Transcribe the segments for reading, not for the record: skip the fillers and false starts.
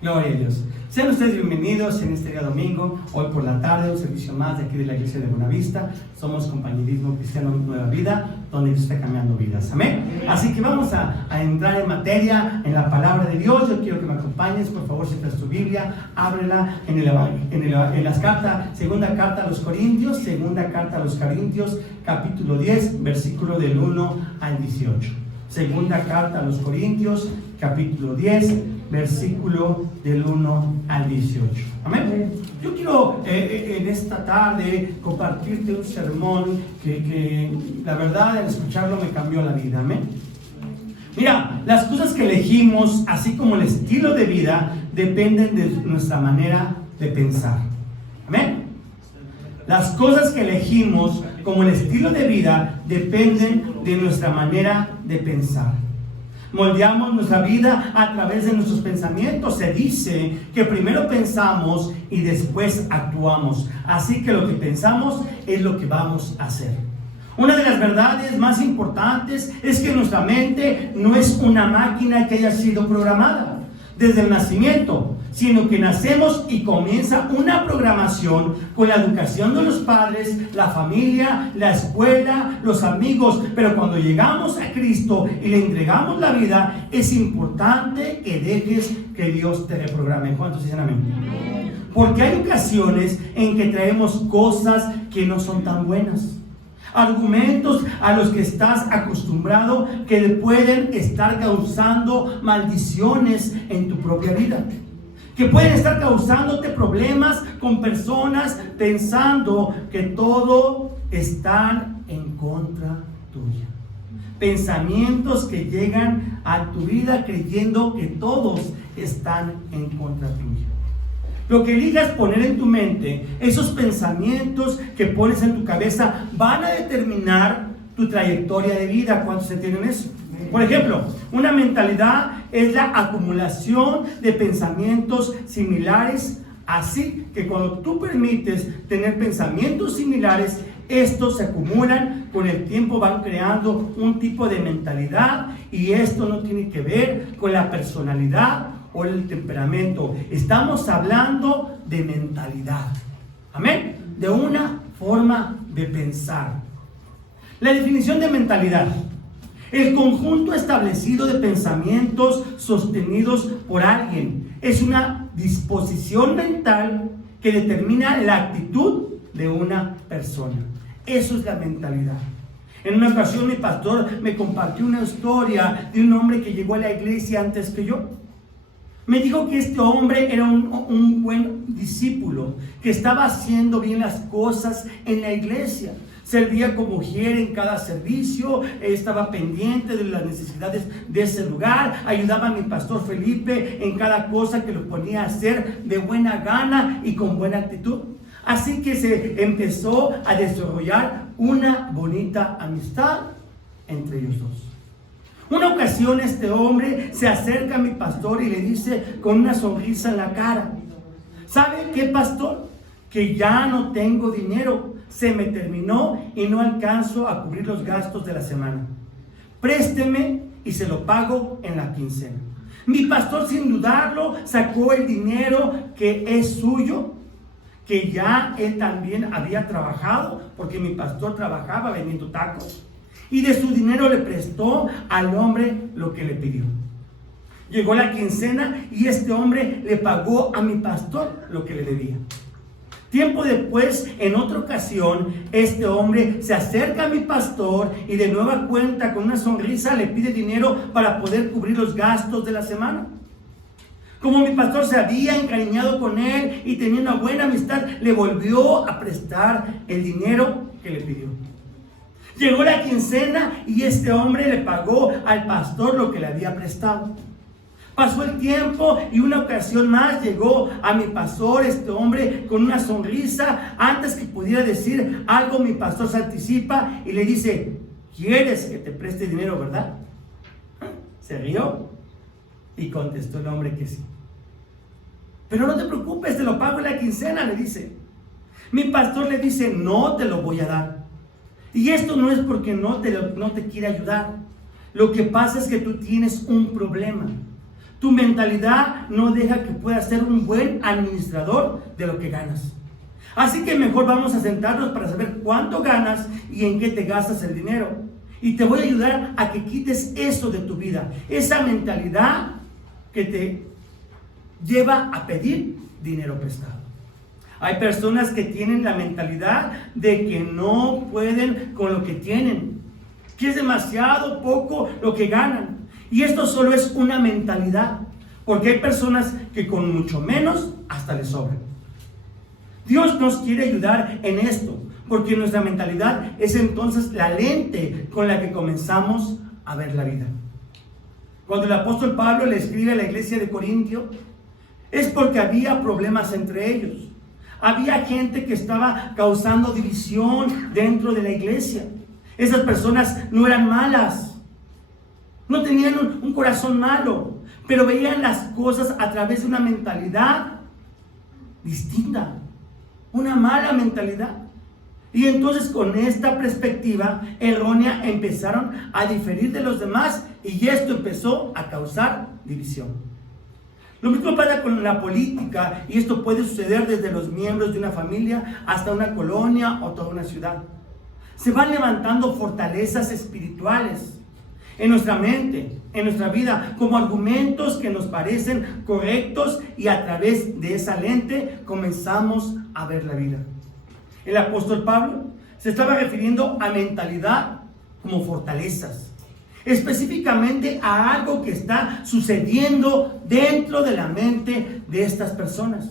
Gloria a Dios. Sean ustedes bienvenidos en este día domingo, hoy por la tarde, un servicio más de aquí de la iglesia de Buenavista. Somos Compañerismo Cristiano Nueva Vida, donde Dios está cambiando vidas. Amén. Así que vamos a entrar en materia, en la palabra de Dios. Yo quiero que me acompañes, por favor, si traes tu Biblia, ábrela en las cartas, segunda carta a los Corintios, capítulo 10, versículo del 1 al 18. Segunda carta a los Corintios, capítulo 10, versículo del 1 al 18. Amén. Yo quiero en esta tarde compartirte un sermón que la verdad, al escucharlo me cambió la vida. Amén. Mira, las cosas que elegimos, así como el estilo de vida, dependen de nuestra manera de pensar. Amén. Las cosas que elegimos, como el estilo de vida, dependen de nuestra manera de pensar. Moldeamos nuestra vida a través de nuestros pensamientos. Se dice que primero pensamos y después actuamos. Así que lo que pensamos es lo que vamos a hacer. Una de las verdades más importantes es que nuestra mente no es una máquina que haya sido programada desde el nacimiento, sino que nacemos y comienza una programación con la educación de los padres, la familia, la escuela, los amigos. Pero cuando llegamos a Cristo y le entregamos la vida, es importante que dejes que Dios te reprograme. ¿Cuántos dicen amén? Porque hay ocasiones en que traemos cosas que no son tan buenas. Argumentos a los que estás acostumbrado que pueden estar causando maldiciones en tu propia vida, que pueden estar causándote problemas con personas pensando que todo están en contra tuya. Pensamientos que llegan a tu vida creyendo que todos están en contra tuya. Lo que elijas poner en tu mente, esos pensamientos que pones en tu cabeza, van a determinar tu trayectoria de vida. ¿Cuántos entienden eso? Por ejemplo, una mentalidad es la acumulación de pensamientos similares. Así que cuando tú permites tener pensamientos similares, estos se acumulan, con el tiempo van creando un tipo de mentalidad, y esto no tiene que ver con la personalidad o el temperamento. Estamos hablando de mentalidad. Amén. De una forma de pensar. La definición de mentalidad: el conjunto establecido de pensamientos sostenidos por alguien. Es una disposición mental que determina la actitud de una persona. Eso es la mentalidad. En una ocasión mi pastor me compartió una historia de un hombre que llegó a la iglesia antes que yo. Me dijo que este hombre era un buen discípulo, que estaba haciendo bien las cosas en la iglesia. Servía como mujer en cada servicio, estaba pendiente de las necesidades de ese lugar, ayudaba a mi pastor Felipe en cada cosa que lo ponía a hacer de buena gana y con buena actitud. Así que se empezó a desarrollar una bonita amistad entre ellos dos. Una ocasión este hombre se acerca a mi pastor y le dice con una sonrisa en la cara: ¿sabe qué, pastor? Que ya no tengo dinero, se me terminó y no alcanzo a cubrir los gastos de la semana. Présteme y se lo pago en la quincena. Mi pastor, sin dudarlo, sacó el dinero que es suyo, que ya él también había trabajado, porque mi pastor trabajaba vendiendo tacos, y de su dinero le prestó al hombre lo que le pidió. Llegó la quincena y este hombre le pagó a mi pastor lo que le debía. Tiempo después, en otra ocasión, este hombre se acerca a mi pastor y de nueva cuenta, con una sonrisa, le pide dinero para poder cubrir los gastos de la semana. Como mi pastor se había encariñado con él y tenía una buena amistad, le volvió a prestar el dinero que le pidió. Llegó la quincena y este hombre le pagó al pastor lo que le había prestado. Pasó el tiempo y una ocasión más llegó a mi pastor este hombre con una sonrisa. Antes que pudiera decir algo, mi pastor se anticipa y le dice: ¿quieres que te preste dinero, verdad? Se rió y contestó el hombre que sí. Pero no te preocupes, te lo pago en la quincena, le dice. Mi pastor le dice: no te lo voy a dar. Y esto no es porque no te quiere ayudar. Lo que pasa es que tú tienes un problema. Tu mentalidad no deja que puedas ser un buen administrador de lo que ganas. Así que mejor vamos a sentarnos para saber cuánto ganas y en qué te gastas el dinero. Y te voy a ayudar a que quites eso de tu vida, esa mentalidad que te lleva a pedir dinero prestado. Hay personas que tienen la mentalidad de que no pueden con lo que tienen, que es demasiado poco lo que ganan. Y esto solo es una mentalidad, porque hay personas que con mucho menos hasta les sobra. Dios nos quiere ayudar en esto, porque nuestra mentalidad es entonces la lente con la que comenzamos a ver la vida. Cuando el apóstol Pablo le escribe a la iglesia de Corintio, es porque había problemas entre ellos. Había gente que estaba causando división dentro de la iglesia. Esas personas no eran malas, no tenían un corazón malo, pero veían las cosas a través de una mentalidad distinta, una mala mentalidad. Y entonces con esta perspectiva errónea empezaron a diferir de los demás y esto empezó a causar división. Lo mismo pasa con la política y esto puede suceder desde los miembros de una familia hasta una colonia o toda una ciudad. Se van levantando fortalezas espirituales en nuestra mente, en nuestra vida, como argumentos que nos parecen correctos y a través de esa lente comenzamos a ver la vida. El apóstol Pablo se estaba refiriendo a mentalidad como fortalezas, específicamente a algo que está sucediendo dentro de la mente de estas personas.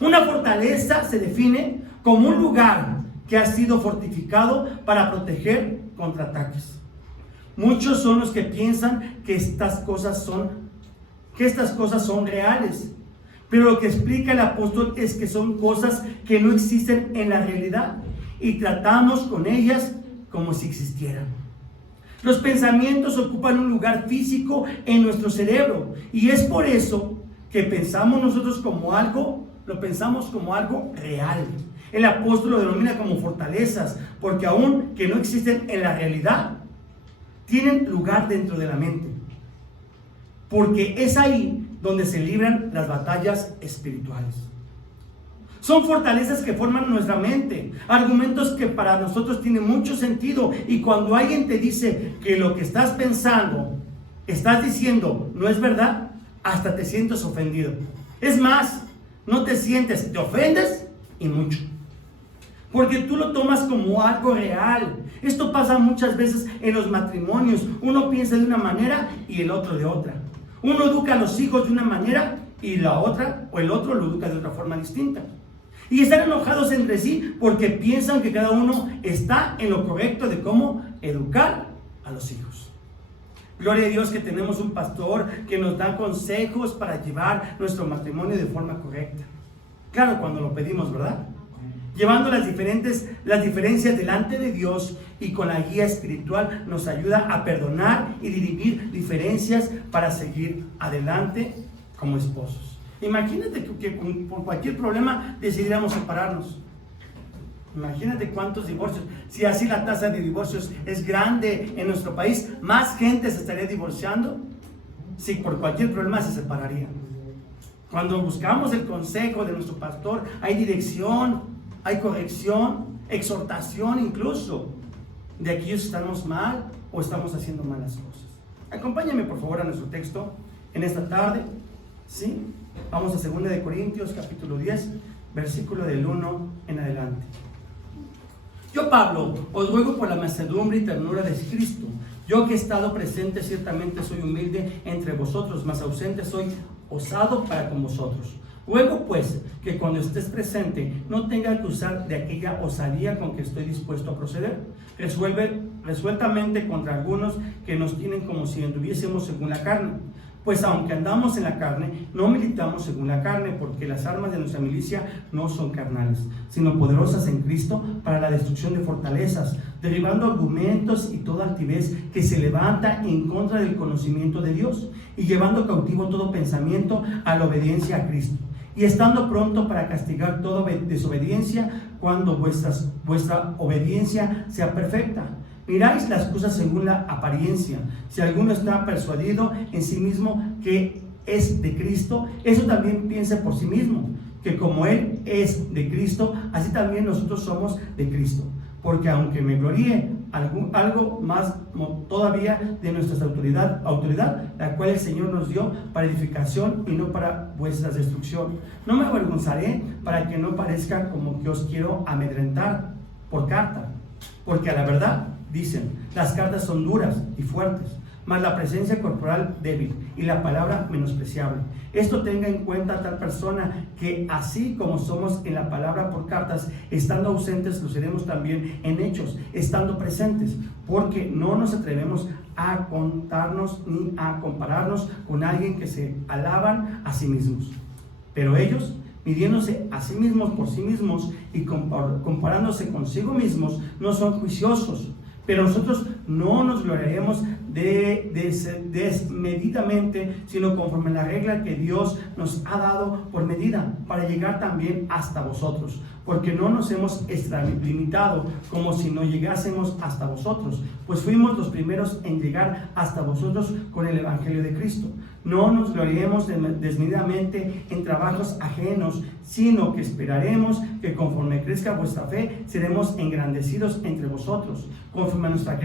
Una fortaleza se define como un lugar que ha sido fortificado para proteger contra ataques. Muchos son los que piensan que estas cosas son reales. Pero lo que explica el apóstol es que son cosas que no existen en la realidad y tratamos con ellas como si existieran. Los pensamientos ocupan un lugar físico en nuestro cerebro y es por eso que pensamos nosotros lo pensamos como algo real. El apóstol lo denomina como fortalezas porque aun que no existen en la realidad, tienen lugar dentro de la mente. Porque es ahí donde se libran las batallas espirituales. Son fortalezas que forman nuestra mente, argumentos que para nosotros tienen mucho sentido y cuando alguien te dice que lo que estás pensando, estás diciendo no es verdad, hasta te sientes ofendido. Es más, no te sientes, te ofendes y mucho. Porque tú lo tomas como algo real. Esto pasa muchas veces en los matrimonios. Uno piensa de una manera y el otro de otra. Uno educa a los hijos de una manera y la otra o el otro lo educa de otra forma distinta. Y están enojados entre sí porque piensan que cada uno está en lo correcto de cómo educar a los hijos. Gloria a Dios que tenemos un pastor que nos da consejos para llevar nuestro matrimonio de forma correcta. Claro, cuando lo pedimos, ¿verdad? Llevando las diferencias delante de Dios y con la guía espiritual nos ayuda a perdonar y dirimir diferencias para seguir adelante como esposos. Imagínate que por cualquier problema decidiéramos separarnos. Imagínate cuántos divorcios. Si así la tasa de divorcios es grande en nuestro país, más gente se estaría divorciando. Si por cualquier problema se separarían. Cuando buscamos el consejo de nuestro pastor, hay dirección, hay corrección, exhortación incluso de aquellos estamos mal o estamos haciendo malas cosas. Acompáñame por favor a nuestro texto en esta tarde, ¿sí? Vamos a 2 de Corintios capítulo 10, versículo del 1 en adelante. Yo, Pablo, os ruego por la mansedumbre y ternura de Cristo. Yo que he estado presente ciertamente soy humilde entre vosotros, mas ausente soy osado para con vosotros. Ruego pues que cuando estés presente no tenga que usar de aquella osadía con que estoy dispuesto a proceder. Resueltamente contra algunos que nos tienen como si anduviésemos según la carne. Pues aunque andamos en la carne, no militamos según la carne, porque las armas de nuestra milicia no son carnales, sino poderosas en Cristo para la destrucción de fortalezas, derribando argumentos y toda altivez que se levanta en contra del conocimiento de Dios, y llevando cautivo todo pensamiento a la obediencia a Cristo, y estando pronto para castigar toda desobediencia cuando vuestra obediencia sea perfecta. Miráis las cosas según la apariencia. Si alguno está persuadido en sí mismo que es de Cristo, eso también piense por sí mismo, que como Él es de Cristo, así también nosotros somos de Cristo. Porque aunque me gloríe algo más todavía de nuestra autoridad, la cual el Señor nos dio para edificación y no para vuestra destrucción. No me avergonzaré para que no parezca como que os quiero amedrentar por carta, porque a la verdad, dicen, las cartas son duras y fuertes, mas la presencia corporal débil y la palabra menospreciable. Esto tenga en cuenta tal persona, que así como somos en la palabra por cartas, estando ausentes, lo seremos también en hechos, estando presentes, porque no nos atrevemos a contarnos ni a compararnos con alguien que se alaban a sí mismos. Pero ellos, midiéndose a sí mismos por sí mismos y comparándose consigo mismos, no son juiciosos. Pero nosotros no nos gloriaremos desmedidamente, sino conforme a la regla que Dios nos ha dado por medida, para llegar también hasta vosotros. Porque no nos hemos extralimitado como si no llegásemos hasta vosotros, pues fuimos los primeros en llegar hasta vosotros con el Evangelio de Cristo. No nos gloriemos desmedidamente en trabajos ajenos, sino que esperaremos que conforme crezca vuestra fe, seremos engrandecidos entre vosotros, conforme a nuestras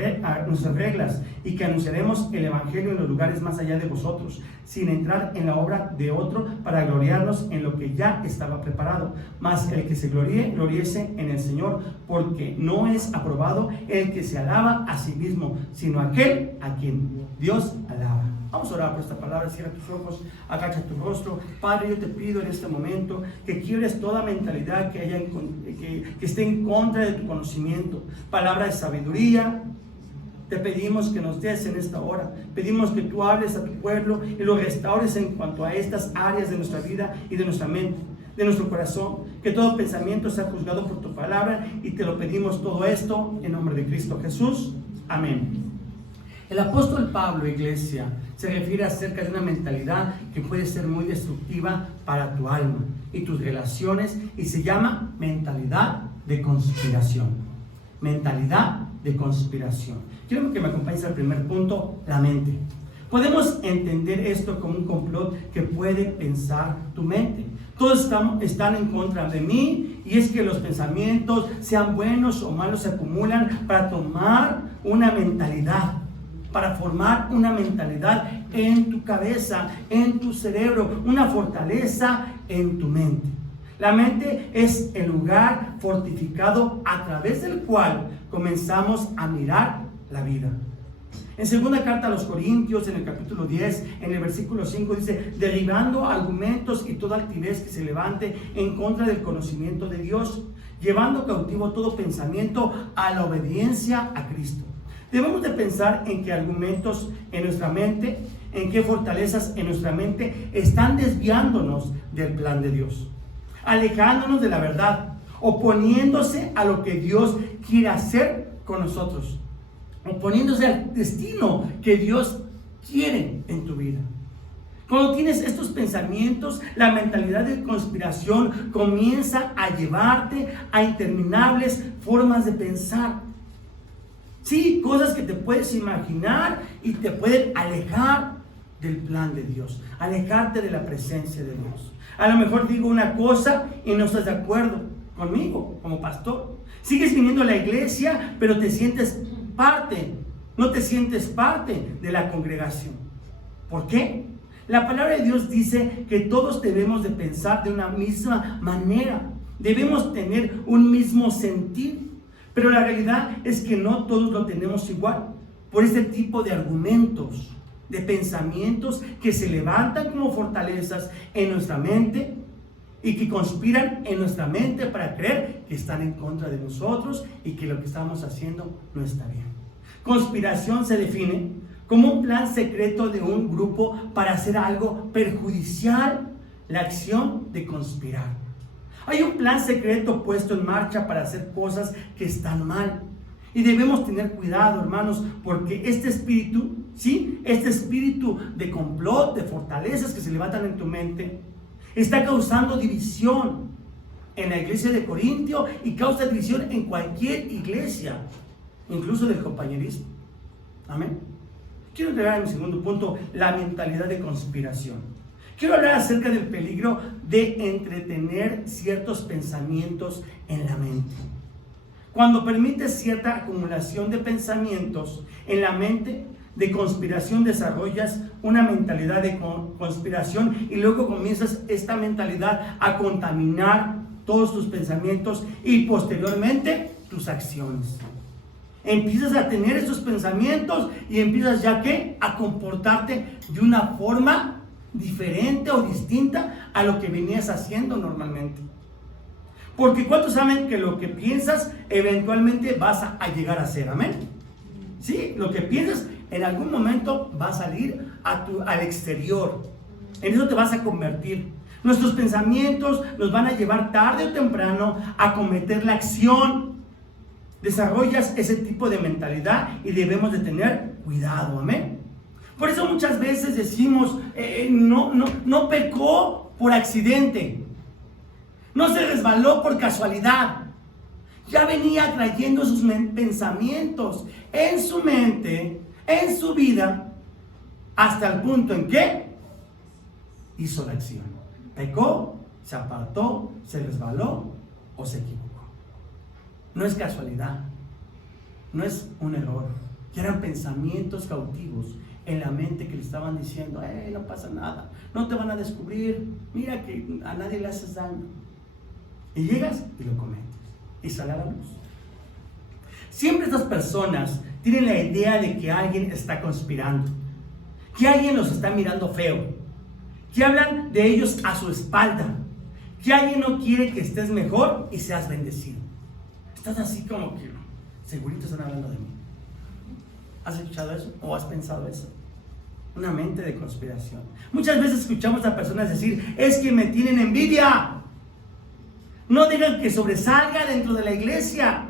reglas, y que anunciaremos el Evangelio en los lugares más allá de vosotros, sin entrar en la obra de otro para gloriarnos en lo que ya estaba preparado. Mas el que se gloriese en el Señor, porque no es aprobado el que se alaba a sí mismo, sino aquel a quien Dios alaba. Vamos a orar por esta palabra. Cierra tus ojos, agacha tu rostro. Padre, yo te pido en este momento que quiebres toda mentalidad que esté en contra de tu conocimiento. Palabra de sabiduría, te pedimos que nos des en esta hora. Pedimos que tú hables a tu pueblo y lo restaures en cuanto a estas áreas de nuestra vida y de nuestra mente, de nuestro corazón. Que todo pensamiento sea juzgado por tu palabra, y te lo pedimos todo esto en nombre de Cristo Jesús. Amén. El apóstol Pablo, iglesia, se refiere acerca de una mentalidad que puede ser muy destructiva para tu alma y tus relaciones, y se llama mentalidad de conspiración. Mentalidad de conspiración. Quiero que me acompañes al primer punto, la mente. Podemos entender esto como un complot que puede pensar tu mente. Todos están en contra de mí, y es que los pensamientos, sean buenos o malos, se acumulan para tomar una mentalidad, para formar una mentalidad en tu cabeza, en tu cerebro, una fortaleza en tu mente. La mente es el lugar fortificado a través del cual comenzamos a mirar la vida. En segunda carta a los Corintios, en el capítulo 10, en el versículo 5, dice: derribando argumentos y toda altivez que se levante en contra del conocimiento de Dios, llevando cautivo todo pensamiento a la obediencia a Cristo. Debemos de pensar en qué argumentos en nuestra mente, en qué fortalezas en nuestra mente están desviándonos del plan de Dios, alejándonos de la verdad, oponiéndose a lo que Dios quiere hacer con nosotros, oponiéndose al destino que Dios quiere en tu vida. Cuando tienes estos pensamientos, la mentalidad de conspiración comienza a llevarte a interminables formas de pensar. Sí, cosas que te puedes imaginar y te pueden alejar del plan de Dios, alejarte de la presencia de Dios. A lo mejor digo una cosa y no estás de acuerdo conmigo como pastor. Sigues viniendo a la iglesia, pero te sientes parte, no te sientes parte de la congregación. ¿Por qué? La palabra de Dios dice que todos debemos de pensar de una misma manera, debemos tener un mismo sentir. Pero la realidad es que no todos lo tenemos igual, por este tipo de argumentos, de pensamientos que se levantan como fortalezas en nuestra mente y que conspiran en nuestra mente para creer que están en contra de nosotros y que lo que estamos haciendo no está bien. Conspiración se define como un plan secreto de un grupo para hacer algo perjudicial, la acción de conspirar. Hay un plan secreto puesto en marcha para hacer cosas que están mal. Y debemos tener cuidado, hermanos, porque este espíritu, ¿sí? Este espíritu de complot, de fortalezas que se levantan en tu mente, está causando división en la iglesia de Corintio y causa división en cualquier iglesia, incluso del compañerismo. Amén. Quiero entregar en mi segundo punto, la mentalidad de conspiración. Quiero hablar acerca del peligro de entretener ciertos pensamientos en la mente. Cuando permites cierta acumulación de pensamientos en la mente de conspiración, desarrollas una mentalidad de conspiración y luego comienzas esta mentalidad a contaminar todos tus pensamientos y posteriormente tus acciones. Empiezas a tener estos pensamientos y empiezas ya que a comportarte de una forma diferente o distinta a lo que venías haciendo normalmente. Porque ¿cuántos saben que lo que piensas eventualmente vas a llegar a hacer? Amén. Sí, lo que piensas en algún momento va a salir al exterior. En eso te vas a convertir. Nuestros pensamientos nos van a llevar tarde o temprano a cometer la acción. Desarrollas ese tipo de mentalidad y debemos de tener cuidado. Amén. Por eso muchas veces decimos, no pecó por accidente. No se resbaló por casualidad. Ya venía trayendo sus pensamientos en su mente, en su vida, hasta el punto en que hizo la acción. Pecó, se apartó, se resbaló o se equivocó. No es casualidad, no es un error. Que eran pensamientos cautivos en la mente que le estaban diciendo, no pasa nada, no te van a descubrir, mira que a nadie le haces daño. Y llegas y lo cometes y sale a la luz. Siempre estas personas tienen la idea de que alguien está conspirando, que alguien los está mirando feo, que hablan de ellos a su espalda, que alguien no quiere que estés mejor y seas bendecido. Estás así como que segurito están hablando de mí. ¿Has escuchado eso o has pensado eso? Una mente de conspiración. Muchas veces escuchamos a personas decir, es que me tienen envidia. No dejan que sobresalga dentro de la iglesia.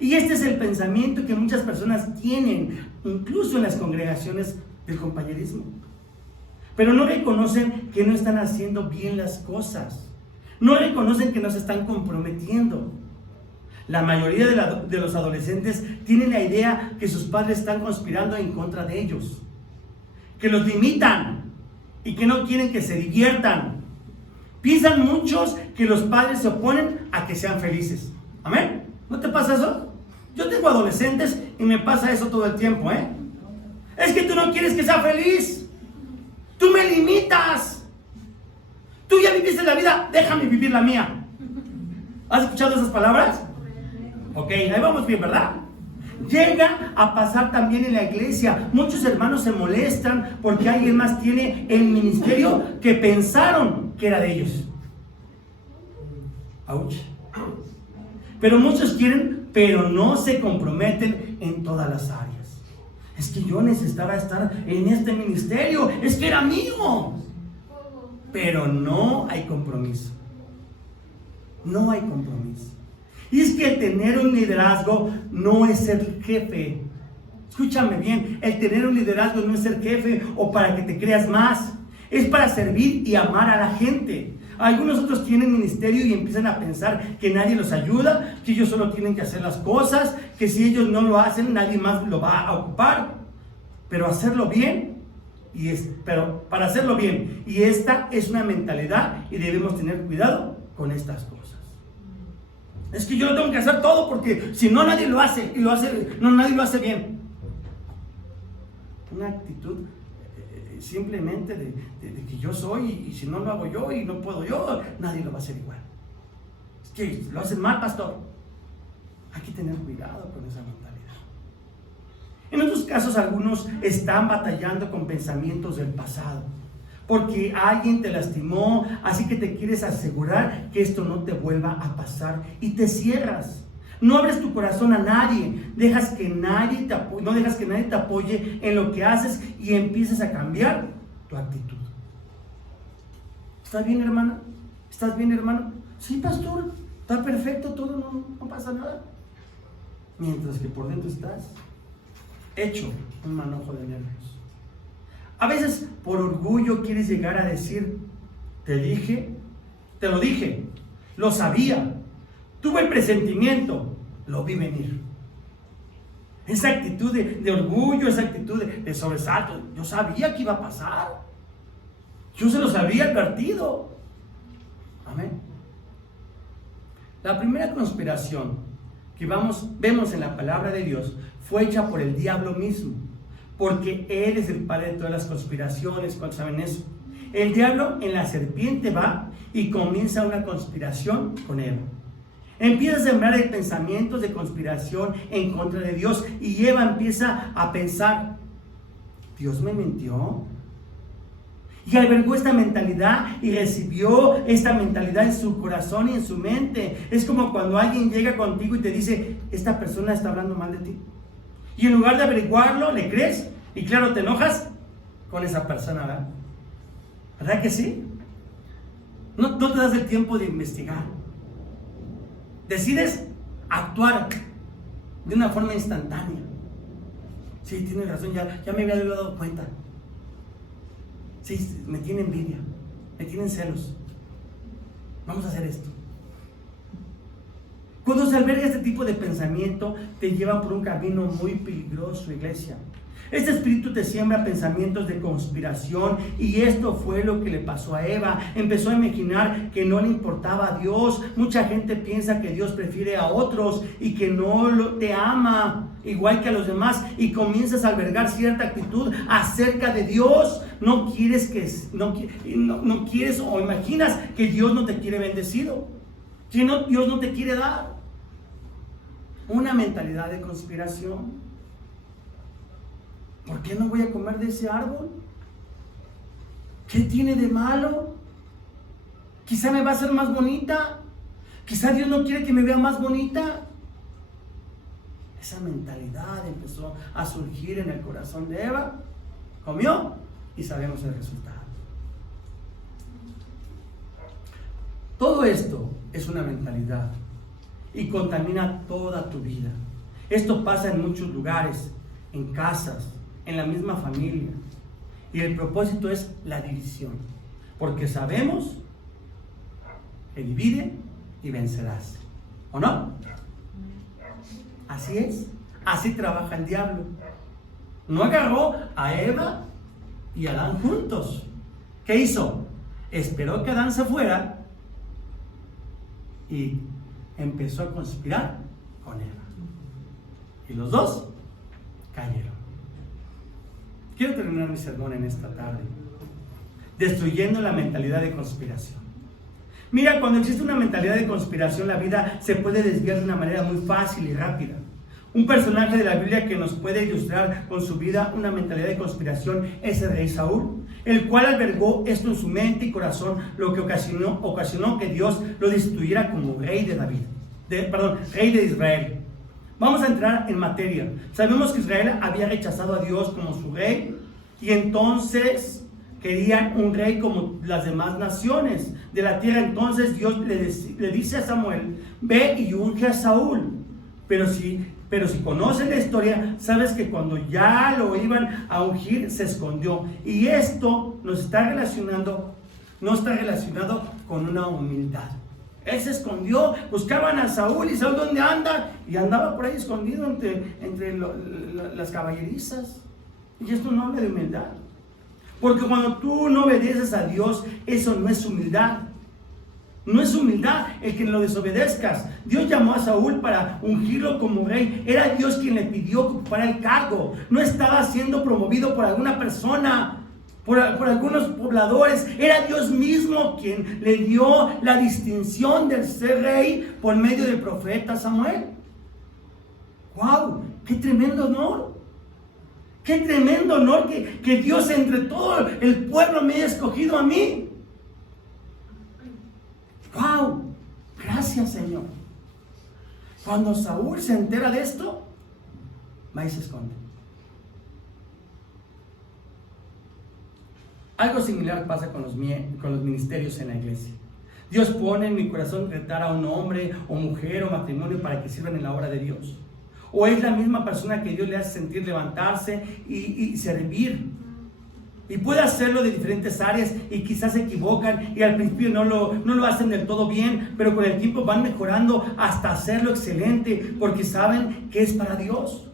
Y este es el pensamiento que muchas personas tienen, incluso en las congregaciones del compañerismo. Pero no reconocen que no están haciendo bien las cosas. No reconocen que no se están comprometiendo. La mayoría de los adolescentes tienen la idea que sus padres están conspirando en contra de ellos, que los limitan y que no quieren que se diviertan. Piensan muchos que los padres se oponen a que sean felices. ¿Amén? ¿No te pasa eso? Yo tengo adolescentes y me pasa eso todo el tiempo, Es que tú no quieres que sea feliz. Tú me limitas. Tú ya viviste la vida, déjame vivir la mía. ¿Has escuchado esas palabras? Ok, ahí vamos bien, ¿verdad? Llega a pasar también en la iglesia. Muchos hermanos se molestan porque alguien más tiene el ministerio que pensaron que era de ellos. Ouch. Pero muchos quieren, pero no se comprometen en todas las áreas. Es que yo necesitaba estar en este ministerio, es que era mío. Pero no hay compromiso. No hay compromiso. Y es que el tener un liderazgo no es ser jefe. Escúchame bien, el tener un liderazgo no es ser jefe o para que te creas más. Es para servir y amar a la gente. Algunos otros tienen ministerio y empiezan a pensar que nadie los ayuda, que ellos solo tienen que hacer las cosas, que si ellos no lo hacen, nadie más lo va a ocupar. Pero hacerlo bien, pero para hacerlo bien, y esta es una mentalidad y debemos tener cuidado con estas cosas. Es que yo lo tengo que hacer todo porque si no nadie lo hace y nadie lo hace bien. Una actitud simplemente de que yo soy y si no lo hago yo y no puedo yo, nadie lo va a hacer igual. Es que lo hacen mal, pastor. Hay que tener cuidado con esa mentalidad. En otros casos, algunos están batallando con pensamientos del pasado, porque alguien te lastimó, así que te quieres asegurar que esto no te vuelva a pasar y te cierras. No abres tu corazón a nadie, no dejas que nadie te apoye en lo que haces y empiezas a cambiar tu actitud. ¿Estás bien, hermana? ¿Estás bien, hermano? Sí, pastor, está perfecto, todo, no pasa nada. Mientras que por dentro estás hecho un manojo de nervios. A veces por orgullo quieres llegar a decir, te lo dije, lo sabía, tuve el presentimiento, lo vi venir. Esa actitud de orgullo, esa actitud de sobresalto, yo sabía que iba a pasar. Yo se los habría advertido. Amén. La primera conspiración que vemos en la palabra de Dios fue hecha por el diablo mismo, porque él es el padre de todas las conspiraciones. ¿Cuántos saben eso? El diablo en la serpiente va y comienza una conspiración con Eva. Empieza a sembrar pensamientos de conspiración en contra de Dios, y Eva empieza a pensar: ¿Dios me mintió? Y albergó esta mentalidad y recibió esta mentalidad en su corazón y en su mente. Es como cuando alguien llega contigo y te dice: esta persona está hablando mal de ti. Y en lugar de averiguarlo, le crees, y claro, te enojas con esa persona, ¿verdad? ¿Verdad que sí? No te das el tiempo de investigar. Decides actuar de una forma instantánea. Sí, tienes razón, ya me había dado cuenta. Sí, me tiene envidia, me tienen celos. Vamos a hacer esto. Cuando se alberga este tipo de pensamiento, te lleva por un camino muy peligroso, iglesia. Este espíritu te siembra pensamientos de conspiración, y esto fue lo que le pasó a Eva. Empezó a imaginar que no le importaba a Dios. Mucha gente piensa que Dios prefiere a otros y que no te ama igual que a los demás, y comienzas a albergar cierta actitud acerca de Dios. No quieres o imaginas que Dios no te quiere bendecido, que Dios no te quiere dar. Una mentalidad de conspiración. ¿Por qué no voy a comer de ese árbol? ¿Qué tiene de malo? Quizá me va a hacer más bonita. Quizá Dios no quiere que me vea más bonita. Esa mentalidad empezó a surgir en el corazón de Eva. Comió y sabemos el resultado. Todo esto es una mentalidad y contamina toda tu vida. Esto pasa en muchos lugares, en casas, en la misma familia. Y el propósito es la división, porque sabemos que divide y vencerás. ¿O no? Así es. Así trabaja el diablo. No agarró a Eva y a Adán juntos. ¿Qué hizo? Esperó que Adán se fuera y empezó a conspirar con Eva. Y los dos cayeron. Quiero terminar mi sermón en esta tarde destruyendo la mentalidad de conspiración. Mira, cuando existe una mentalidad de conspiración, la vida se puede desviar de una manera muy fácil y rápida. Un personaje de la Biblia que nos puede ilustrar con su vida una mentalidad de conspiración es el rey Saúl, el cual albergó esto en su mente y corazón, lo que ocasionó que Dios lo destituyera como rey rey de Israel. Vamos a entrar en materia. Sabemos que Israel había rechazado a Dios como su rey, y entonces querían un rey como las demás naciones de la tierra. Entonces Dios le dice a Samuel: ve y unge a Saúl. Pero si conocen la historia, sabes que cuando ya lo iban a ungir, se escondió. Y esto no está relacionado con una humildad. Él se escondió, buscaban a Saúl, y Saúl, ¿dónde anda? Y andaba por ahí escondido entre las caballerizas. Y esto no habla de humildad. Porque cuando tú no obedeces a Dios, eso no es humildad. No es humildad el que lo desobedezcas. Dios llamó a Saúl para ungirlo como rey. Era Dios quien le pidió que ocupara el cargo. No estaba siendo promovido por alguna persona, por algunos pobladores. Era Dios mismo quien le dio la distinción de ser rey por medio del profeta Samuel. ¡Wow! ¡Qué tremendo honor! ¡Qué tremendo honor que Dios entre todo el pueblo me haya escogido a mí! ¡Wow! Gracias, Señor. Cuando Saúl se entera de esto, va y se esconde. Algo similar pasa con los ministerios en la iglesia. Dios pone en mi corazón retar a un hombre o mujer o matrimonio para que sirvan en la obra de Dios. O es la misma persona que Dios le hace sentir levantarse y servir. Y puede hacerlo de diferentes áreas, y quizás se equivocan y al principio no lo hacen del todo bien, pero con el tiempo van mejorando hasta hacerlo excelente, porque saben que es para Dios.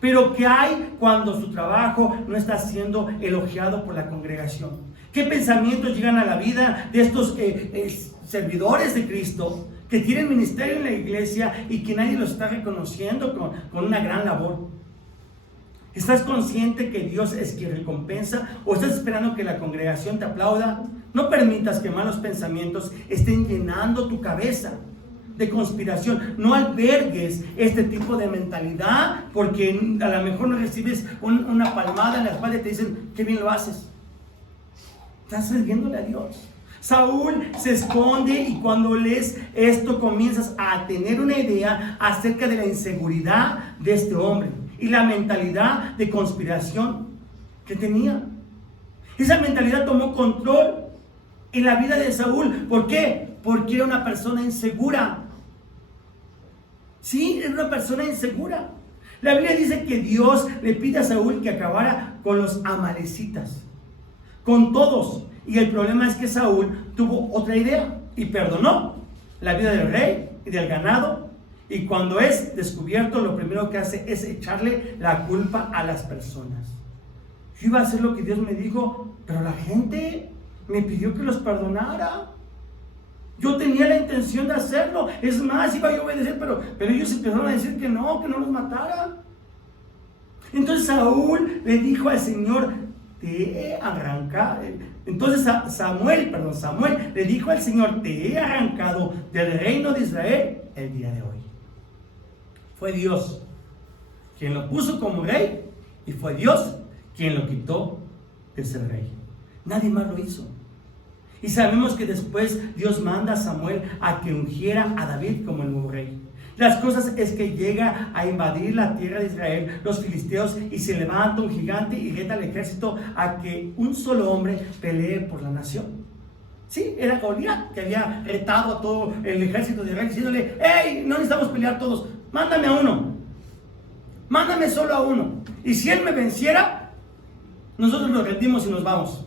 Pero ¿qué hay cuando su trabajo no está siendo elogiado por la congregación? ¿Qué pensamientos llegan a la vida de estos servidores de Cristo que tienen ministerio en la iglesia y que nadie los está reconociendo con una gran labor? ¿Estás consciente que Dios es quien recompensa o estás esperando que la congregación te aplauda? No permitas que malos pensamientos estén llenando tu cabeza de conspiración. No albergues este tipo de mentalidad porque a lo mejor no recibes una palmada en la espalda y te dicen, qué bien lo haces. Estás sirviéndole a Dios. Saúl se esconde y cuando lees esto comienzas a tener una idea acerca de la inseguridad de este hombre y la mentalidad de conspiración que tenía. Esa mentalidad tomó control en la vida de Saúl. ¿Por qué? Porque era una persona insegura. Sí, era una persona insegura. La Biblia dice que Dios le pide a Saúl que acabara con los amalecitas, con todos. Y el problema es que Saúl tuvo otra idea y perdonó la vida del rey y del ganado. Y cuando es descubierto, lo primero que hace es echarle la culpa a las personas. Yo iba a hacer lo que Dios me dijo, pero la gente me pidió que los perdonara. Yo tenía la intención de hacerlo. Es más, iba yo a obedecer, pero ellos empezaron a decir que no los matara. Entonces Saúl le dijo al Señor, te he arrancado. Entonces Samuel le dijo al Señor, te he arrancado del reino de Israel el día de hoy. Fue Dios quien lo puso como rey y fue Dios quien lo quitó de ser rey. Nadie más lo hizo. Y sabemos que después Dios manda a Samuel a que ungiera a David como el nuevo rey. Las cosas es que llega a invadir la tierra de Israel, los filisteos, y se levanta un gigante y reta al ejército a que un solo hombre pelee por la nación. Sí, era Goliat que había retado a todo el ejército de Israel diciéndole, hey, no necesitamos pelear todos, mándame a uno, mándame solo a uno. Y si él me venciera, nosotros nos rendimos y nos vamos.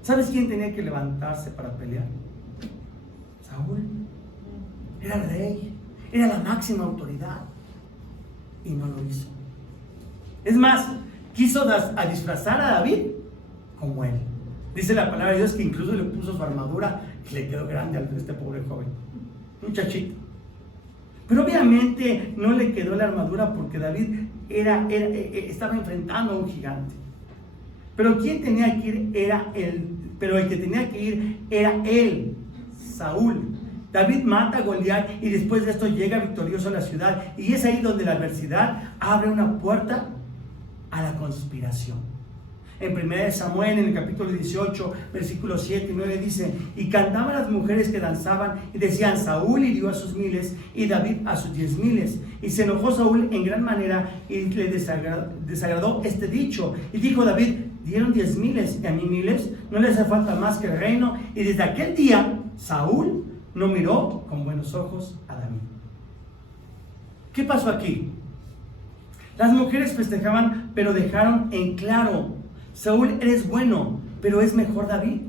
¿Sabes quién tenía que levantarse para pelear? Saúl. Era el rey, era la máxima autoridad y no lo hizo. Es más, quiso a disfrazar a David como él. Dice la palabra de Dios que incluso le puso su armadura y le quedó grande a este pobre joven, muchachito. Pero obviamente no le quedó la armadura porque David estaba enfrentando a un gigante. Pero quien tenía que ir era él. Pero el que tenía que ir era él, Saúl. David mata a Goliat y después de esto llega victorioso a la ciudad. Y es ahí donde la adversidad abre una puerta a la conspiración. En 1 Samuel, en el capítulo 18, versículos 7 y 9 dice, y cantaban las mujeres que danzaban y decían, Saúl hirió a sus 1000 y David a sus 10,000. Y se enojó Saúl en gran manera y le desagradó este dicho. Y dijo David, dieron 10,000 y a mí 1000, no les hace falta más que el reino. Y desde aquel día Saúl no miró con buenos ojos a David. ¿Qué pasó aquí? Las mujeres festejaban, pero dejaron en claro, Saúl, eres bueno, pero es mejor David.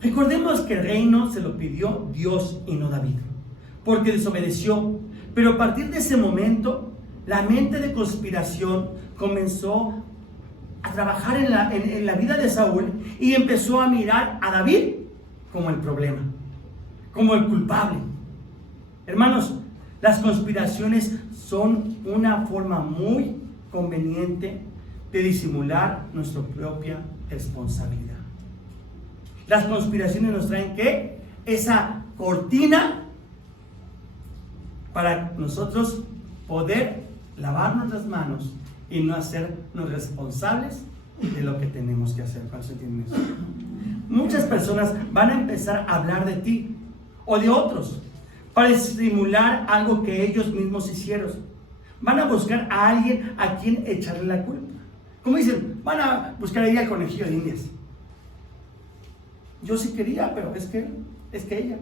Recordemos que el reino se lo pidió Dios y no David, porque desobedeció. Pero a partir de ese momento, la mente de conspiración comenzó a trabajar en la vida de Saúl y empezó a mirar a David como el problema, como el culpable. Hermanos, las conspiraciones son una forma muy conveniente de disimular nuestra propia responsabilidad. Las conspiraciones nos traen ¿qué? Esa cortina para nosotros poder lavarnos las manos y no hacernos responsables de lo que tenemos que hacer. Muchas personas van a empezar a hablar de ti o de otros para estimular algo que ellos mismos hicieron. Van a buscar a alguien a quien echarle la culpa. Como dicen, van a buscar ahí al conejillo de Indias. Yo sí quería, pero es que ella.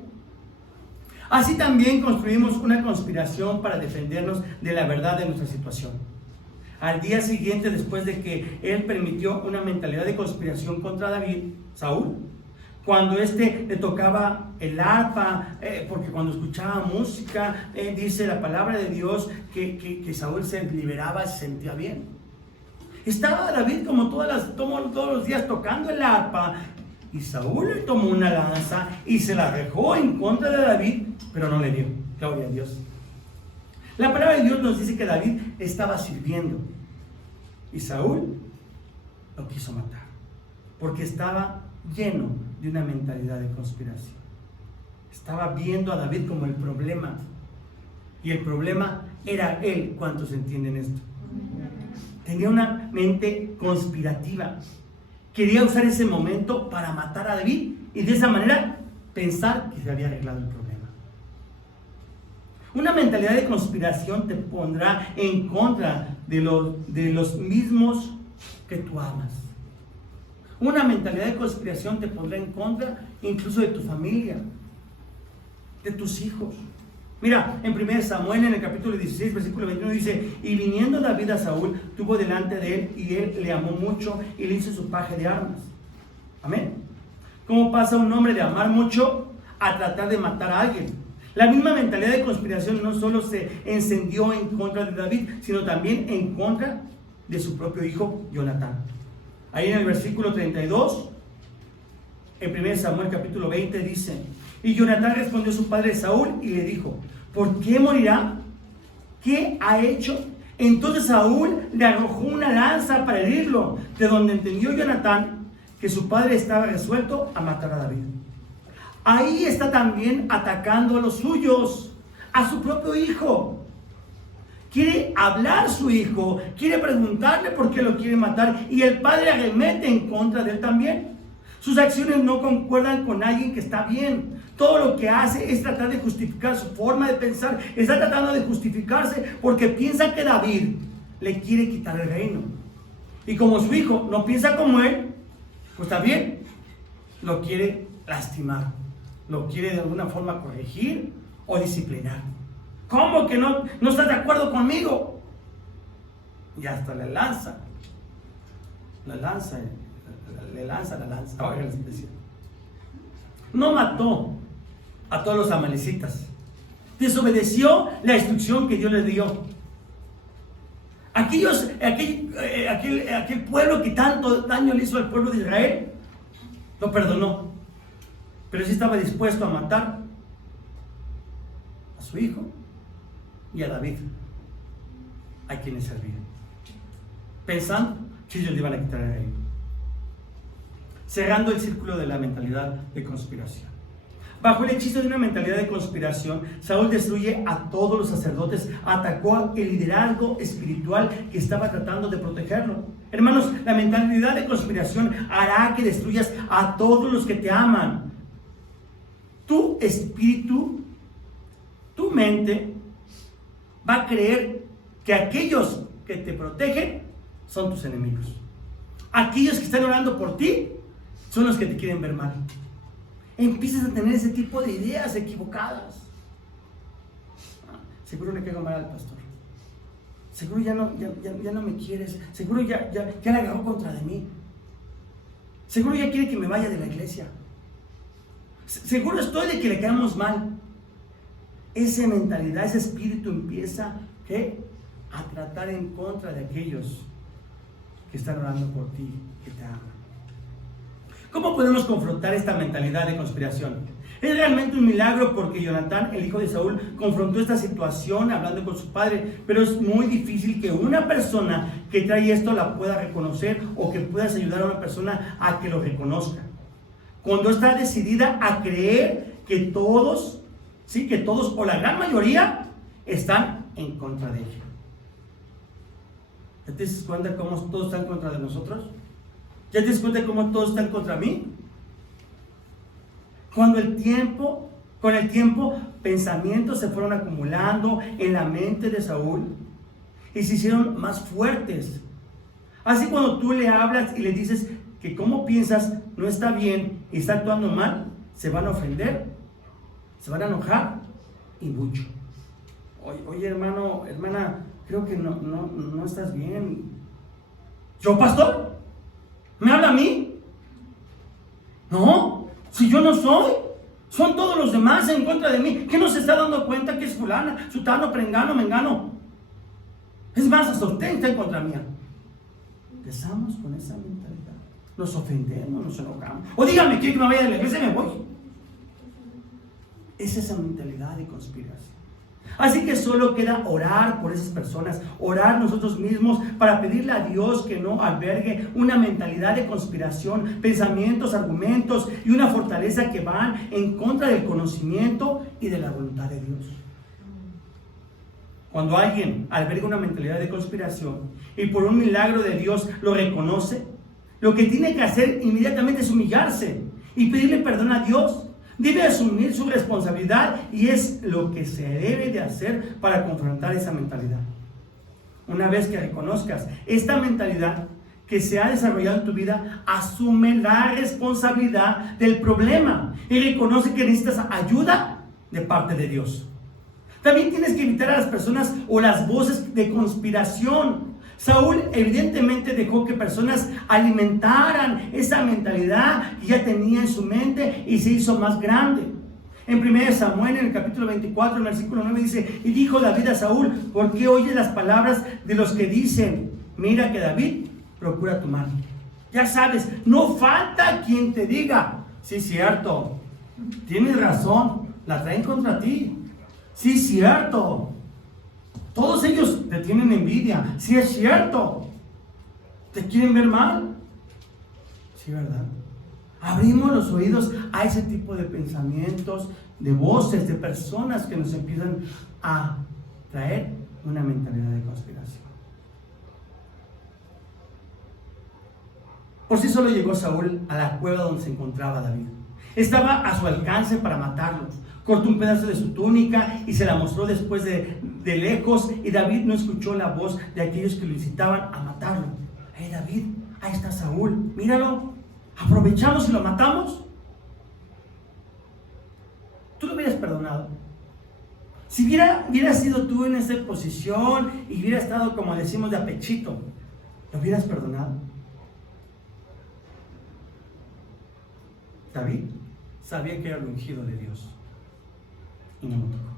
Así también construimos una conspiración para defendernos de la verdad de nuestra situación. Al día siguiente, después de que él permitió una mentalidad de conspiración contra David, Saúl Cuando le tocaba el arpa, porque cuando escuchaba música, dice la palabra de Dios que Saúl se liberaba y se sentía bien. Estaba David como todos los días tocando el arpa, y Saúl le tomó una lanza y se la arrojó en contra de David, pero no le dio. Gloria a Dios. La palabra de Dios nos dice que David estaba sirviendo y Saúl lo quiso matar, porque estaba lleno de una mentalidad de conspiración. Estaba viendo a David como el problema, y el problema era él. ¿Cuántos entienden esto? Tenía una mente conspirativa. Quería usar ese momento para matar a David y de esa manera pensar que se había arreglado el problema. Una mentalidad de conspiración te pondrá en contra de los mismos que tú amas. Una mentalidad de conspiración te pondrá en contra incluso de tu familia, de tus hijos. Mira, en 1 Samuel, en el capítulo 16, versículo 21, dice: y viniendo David a Saúl, tuvo delante de él, y él le amó mucho, y le hizo su paje de armas. Amén. ¿Cómo pasa un hombre de amar mucho a tratar de matar a alguien? La misma mentalidad de conspiración no solo se encendió en contra de David, sino también en contra de su propio hijo, Jonatán. Ahí en el versículo 32, en 1 Samuel capítulo 20, dice: y Jonatán respondió a su padre Saúl y le dijo: ¿por qué morirá? ¿Qué ha hecho? Entonces Saúl le arrojó una lanza para herirlo, de donde entendió Jonatán que su padre estaba resuelto a matar a David. Ahí está también atacando a los suyos, a su propio hijo. Quiere hablar su hijo, quiere preguntarle por qué lo quiere matar, y el padre arremete en contra de él también. Sus acciones no concuerdan con alguien que está bien. Todo lo que hace es tratar de justificar su forma de pensar. Está tratando de justificarse porque piensa que David le quiere quitar el reino. Y como su hijo no piensa como él, pues también lo quiere lastimar. Lo quiere de alguna forma corregir o disciplinar. ¿Cómo que no estás de acuerdo conmigo? Y hasta le lanza la lanza. Ahora les decía. No mató a todos los amalecitas. Desobedeció la instrucción que Dios le dio. Aquel pueblo que tanto daño le hizo al pueblo de Israel, lo perdonó. Pero sí estaba dispuesto a matar a su hijo y a David, a quienes servían, pensando que ellos le iban a quitar el reino. Cerrando el círculo de la mentalidad de conspiración. Bajo el hechizo de una mentalidad de conspiración, Saúl destruye a todos los sacerdotes, atacó el liderazgo espiritual que estaba tratando de protegerlo. Hermanos, la mentalidad de conspiración hará que destruyas a todos los que te aman. Tu espíritu, tu mente, va a creer que aquellos que te protegen son tus enemigos. Aquellos que están orando por ti son los que te quieren ver mal. Empiezas a tener ese tipo de ideas equivocadas. Seguro le caigo mal al pastor. Seguro ya no me quieres. Seguro ya le agarró contra de mí. Seguro ya quiere que me vaya de la iglesia. Seguro estoy de que le caemos mal. Esa mentalidad, ese espíritu empieza a tratar en contra de aquellos que están orando por ti, que te aman. ¿Cómo podemos confrontar esta mentalidad de conspiración? Es realmente un milagro porque Jonatán, el hijo de Saúl, confrontó esta situación hablando con su padre, pero es muy difícil que una persona que trae esto la pueda reconocer o que puedas ayudar a una persona a que lo reconozca. Cuando está decidida a creer que todos o la gran mayoría están en contra de ella. ¿Ya te das cuenta cómo todos están en contra de nosotros? ¿Ya te das cuenta de cómo todos están contra mí? Con el tiempo, pensamientos se fueron acumulando en la mente de Saúl y se hicieron más fuertes. Así cuando tú le hablas y le dices que cómo piensas no está bien y está actuando mal, se van a ofender, se van a enojar y mucho. Oye hermano, hermana, creo que no estás bien. ¿Yo, pastor? ¿Me habla a mí? No, si Si yo no soy, son todos los demás en contra de mí. ¿Qué no se está dando cuenta que es fulana, sutano, prengano, mengano? Es más, hasta usted está en contra mía. Empezamos con esa mentalidad. Nos ofendemos, nos enojamos. O dígame, ¿quiere que me vaya de la iglesia y me voy? Es esa mentalidad de conspiración. Así que solo queda orar por esas personas, orar nosotros mismos para pedirle a Dios que no albergue una mentalidad de conspiración, pensamientos, argumentos y una fortaleza que van en contra del conocimiento y de la voluntad de Dios. Cuando alguien alberga una mentalidad de conspiración y por un milagro de Dios lo reconoce, lo que tiene que hacer inmediatamente es humillarse y pedirle perdón a Dios. Debe asumir su responsabilidad y es lo que se debe de hacer para confrontar esa mentalidad. Una vez que reconozcas esta mentalidad que se ha desarrollado en tu vida, asume la responsabilidad del problema y reconoce que necesitas ayuda de parte de Dios. También tienes que evitar a las personas o las voces de conspiración. Saúl evidentemente dejó que personas alimentaran esa mentalidad que ya tenía en su mente y se hizo más grande. En 1 Samuel, en el capítulo 24, en el versículo 9 dice: y dijo David a Saúl, ¿por qué oyes las palabras de los que dicen, mira que David procura tu mano? Ya sabes, no falta quien te diga, sí, cierto, tienes razón, la traen contra ti. Sí, cierto. Todos ellos te tienen envidia. Sí, es cierto. ¿Te quieren ver mal? Sí, ¿verdad? Abrimos los oídos a ese tipo de pensamientos, de voces, de personas que nos empiezan a traer una mentalidad de conspiración. Por sí solo llegó Saúl a la cueva donde se encontraba David. Estaba a su alcance para matarlos. Cortó un pedazo de su túnica y se la mostró después de lejos, y David no escuchó la voz de aquellos que lo incitaban a matarlo. Hey David, ahí está Saúl, míralo, aprovechamos y lo matamos. Tú lo hubieras perdonado. Si hubieras sido tú en esa posición y hubiera estado, como decimos, de apechito, ¿lo hubieras perdonado? David sabía que era el ungido de Dios y no lo tocó.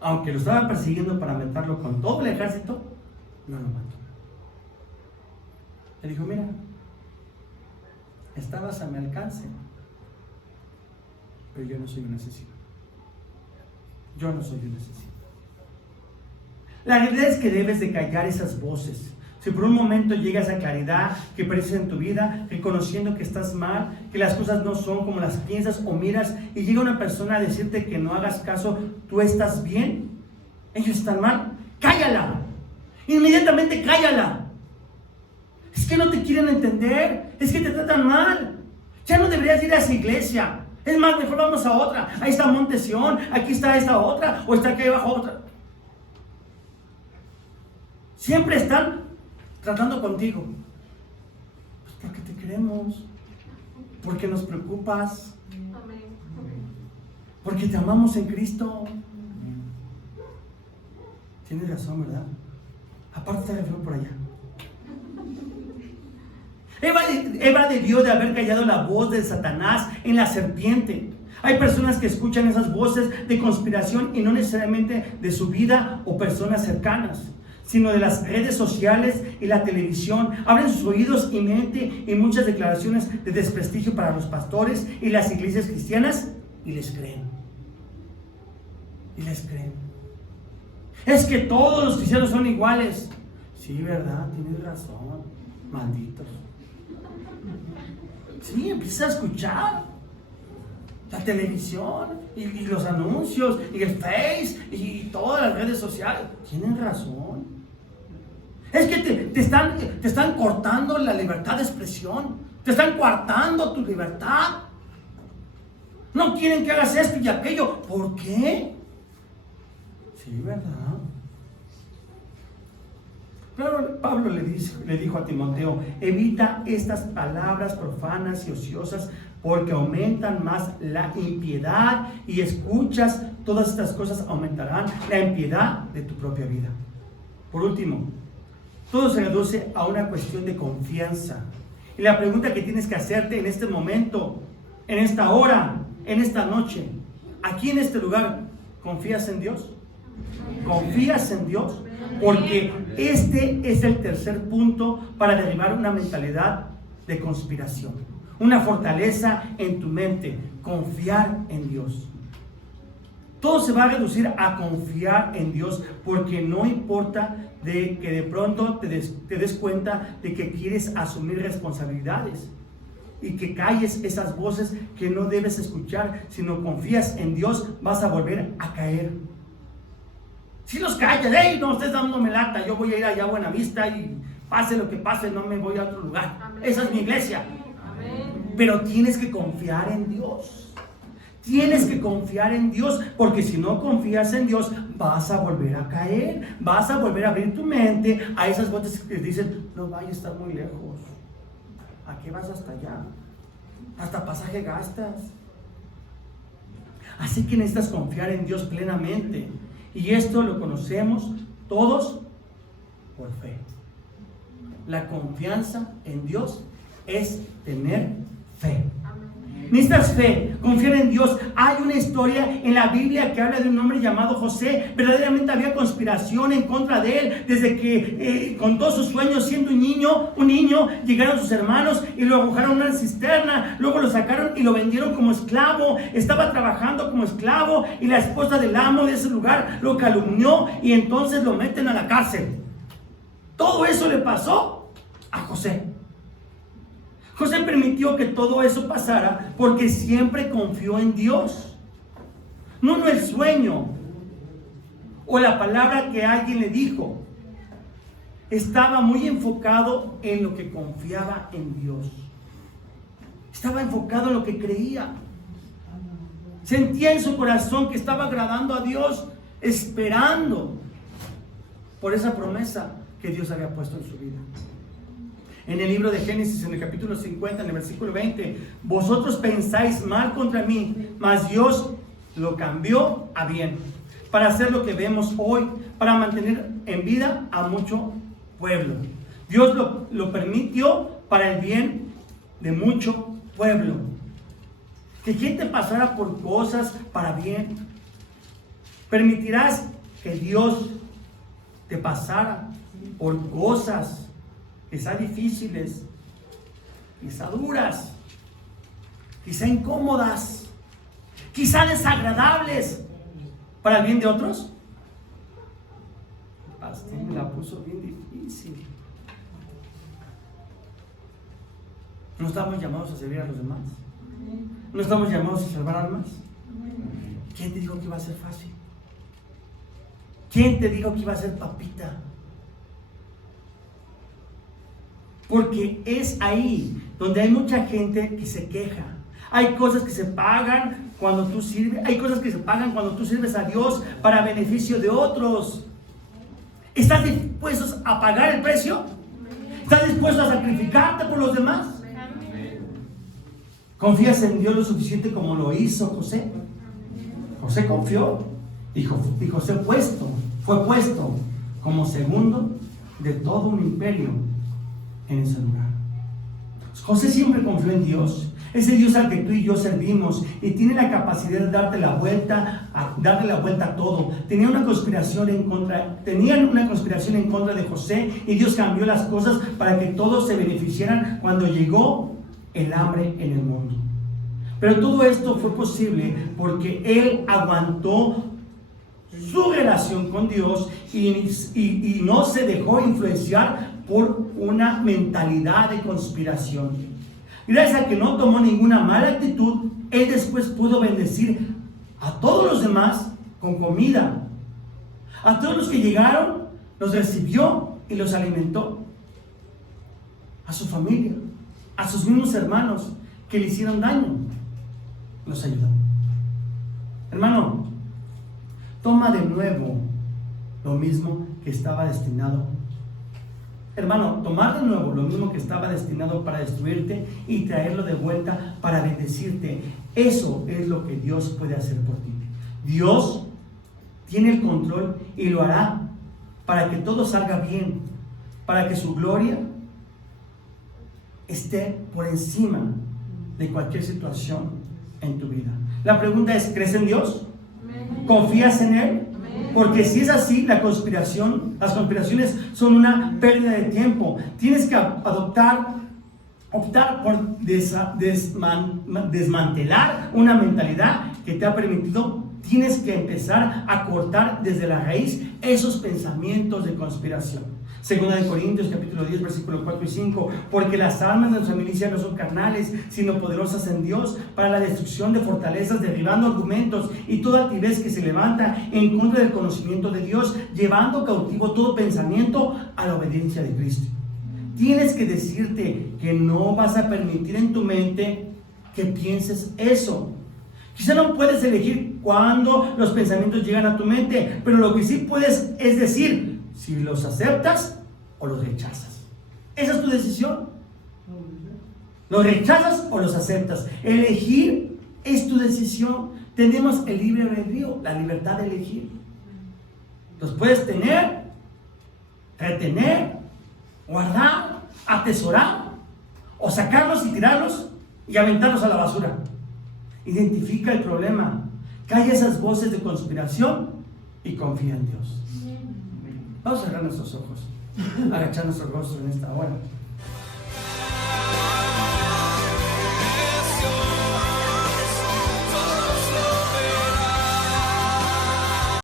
Aunque lo estaban persiguiendo para matarlo con todo el ejército, no lo mató. Le dijo: mira, estabas a mi alcance, pero yo no soy un asesino. Yo no soy un asesino. La realidad es que debes de callar esas voces. Si por un momento llega esa claridad que aparece en tu vida, reconociendo que estás mal, que las cosas no son como las piensas o miras, y llega una persona a decirte que no hagas caso, tú estás bien, ellos están mal, cállala. Inmediatamente cállala. Es que no te quieren entender, es que te tratan mal. Ya no deberías ir a esa iglesia. Es más, mejor vamos a otra. Ahí está Monte Sión, aquí está esta otra, o está aquí abajo otra. Siempre están tratando contigo. Pues porque te queremos, porque nos preocupas, porque te amamos en Cristo. Tienes razón, ¿verdad? Aparte está el frío por allá. Eva debió de haber callado la voz de Satanás en la serpiente. Hay personas que escuchan esas voces de conspiración y no necesariamente de su vida o personas cercanas, sino de las redes sociales y la televisión. Abren sus oídos y mente y muchas declaraciones de desprestigio para los pastores y las iglesias cristianas, y les creen. Y les creen. Es que todos los cristianos son iguales. Sí, ¿verdad? Tienes razón. Malditos. Sí, empieza a escuchar la televisión y los anuncios y el Face y todas las redes sociales. Tienen razón. Es que te están cortando la libertad de expresión. Te están coartando tu libertad. No quieren que hagas esto y aquello. ¿Por qué? Sí, ¿verdad? Pero Pablo le dijo a Timoteo: evita estas palabras profanas y ociosas, porque aumentan más la impiedad, y escuchas todas estas cosas aumentarán la impiedad de tu propia vida. Por último, todo se reduce a una cuestión de confianza. Y la pregunta que tienes que hacerte en este momento en esta hora, en esta noche, aquí en este lugar, ¿confías en Dios? ¿Confías en Dios? Porque este es el tercer punto para derribar una mentalidad de conspiración. Una fortaleza en tu mente, confiar en Dios. Todo se va a reducir a confiar en Dios, porque no importa de que de pronto te des cuenta de que quieres asumir responsabilidades y que calles esas voces que no debes escuchar. Si no confías en Dios, vas a volver a caer. Si los callas, hey, no estés dándome lata, yo voy a ir allá a Buenavista y pase lo que pase, no me voy a otro lugar. Amén. Esa es mi iglesia. Amén. Pero tienes que confiar en Dios. Tienes que confiar en Dios, porque si no confías en Dios, vas a volver a caer, vas a volver a abrir tu mente a esas voces que te dicen, no vayas a estar muy lejos. ¿A qué vas hasta allá? Hasta pasaje gastas. Así que necesitas confiar en Dios plenamente. Y esto lo conocemos todos por fe. La confianza en Dios es tener fe. Necesitas fe, confiar en Dios. Hay una historia en la Biblia que habla de un hombre llamado José. Verdaderamente había conspiración en contra de él. Desde que contó sus sueños siendo un niño, llegaron sus hermanos y lo arrojaron a una cisterna. Luego lo sacaron y lo vendieron como esclavo. Estaba trabajando como esclavo y la esposa del amo de ese lugar lo calumnió y entonces lo meten a la cárcel. Todo eso le pasó a José. José permitió que todo eso pasara porque siempre confió en Dios. No el sueño o la palabra que alguien le dijo. Estaba muy enfocado en lo que confiaba en Dios. Estaba enfocado en lo que creía. Sentía en su corazón que estaba agradando a Dios, esperando por esa promesa que Dios había puesto en su vida. En el libro de Génesis, en el capítulo 50, en el versículo 20, vosotros pensáis mal contra mí, mas Dios lo cambió a bien, para hacer lo que vemos hoy, para mantener en vida a mucho pueblo. Dios lo permitió para el bien de mucho pueblo. Que quien te pasara por cosas para bien, permitirás que Dios te pasara por cosas quizá difíciles, quizá duras, quizá incómodas, quizá desagradables, para el bien de otros. El pastor me la puso bien difícil. No estamos llamados a servir a los demás. No estamos llamados a salvar almas. ¿Quién te dijo que iba a ser fácil? ¿Quién te dijo que iba a ser papita? Porque es ahí donde hay mucha gente que se queja. Hay cosas que se pagan cuando tú sirves. Hay cosas que se pagan cuando tú sirves a Dios para beneficio de otros. ¿Estás dispuesto a pagar el precio? ¿Estás dispuesto a sacrificarte por los demás? ¿Confías en Dios lo suficiente como lo hizo José? José confió y José fue puesto como segundo de todo un imperio en ese lugar. José siempre confió en Dios, ese Dios al que tú y yo servimos, y tiene la capacidad de darle la vuelta a todo. Tenían una conspiración en contra de José, y Dios cambió las cosas para que todos se beneficiaran cuando llegó el hambre en el mundo. Pero todo esto fue posible porque él aguantó su relación con Dios y no se dejó influenciar por una mentalidad de conspiración. Gracias a que no tomó ninguna mala actitud, él después pudo bendecir a todos los demás con comida. A todos los que llegaron, los recibió y los alimentó. A su familia, a sus mismos hermanos que le hicieron daño, los ayudó. Hermano, toma de nuevo lo mismo que estaba destinado. Hermano, tomar de nuevo lo mismo que estaba destinado para destruirte y traerlo de vuelta para bendecirte. Eso es lo que Dios puede hacer por ti. Dios tiene el control y lo hará para que todo salga bien, para que su gloria esté por encima de cualquier situación. en tu vida. La pregunta es, ¿crees en Dios? ¿Confías en Él? Porque si es así, las conspiraciones son una pérdida de tiempo. Tienes que optar por desmantelar una mentalidad que te ha permitido. Tienes que empezar a cortar desde la raíz esos pensamientos de conspiración. Segunda de Corintios capítulo 10 versículos 4 y 5, porque las armas de nuestra milicia no son carnales, sino poderosas en Dios para la destrucción de fortalezas, derribando argumentos y toda altivez que se levanta en contra del conocimiento de Dios, llevando cautivo todo pensamiento a la obediencia de Cristo. Tienes que decirte que no vas a permitir en tu mente que pienses eso. Quizá no puedes elegir cuándo los pensamientos llegan a tu mente, pero lo que sí puedes es decir si los aceptas o los rechazas. Esa es tu decisión. ¿Los rechazas o los aceptas? Elegir es tu decisión. Tenemos el libre albedrío, la libertad de elegir. Los puedes tener, retener, guardar, atesorar, o sacarlos y tirarlos y aventarlos a la basura. Identifica el problema, calla esas voces de conspiración y confía en Dios. Vamos a cerrar nuestros ojos, agachar nuestro rostro en esta hora.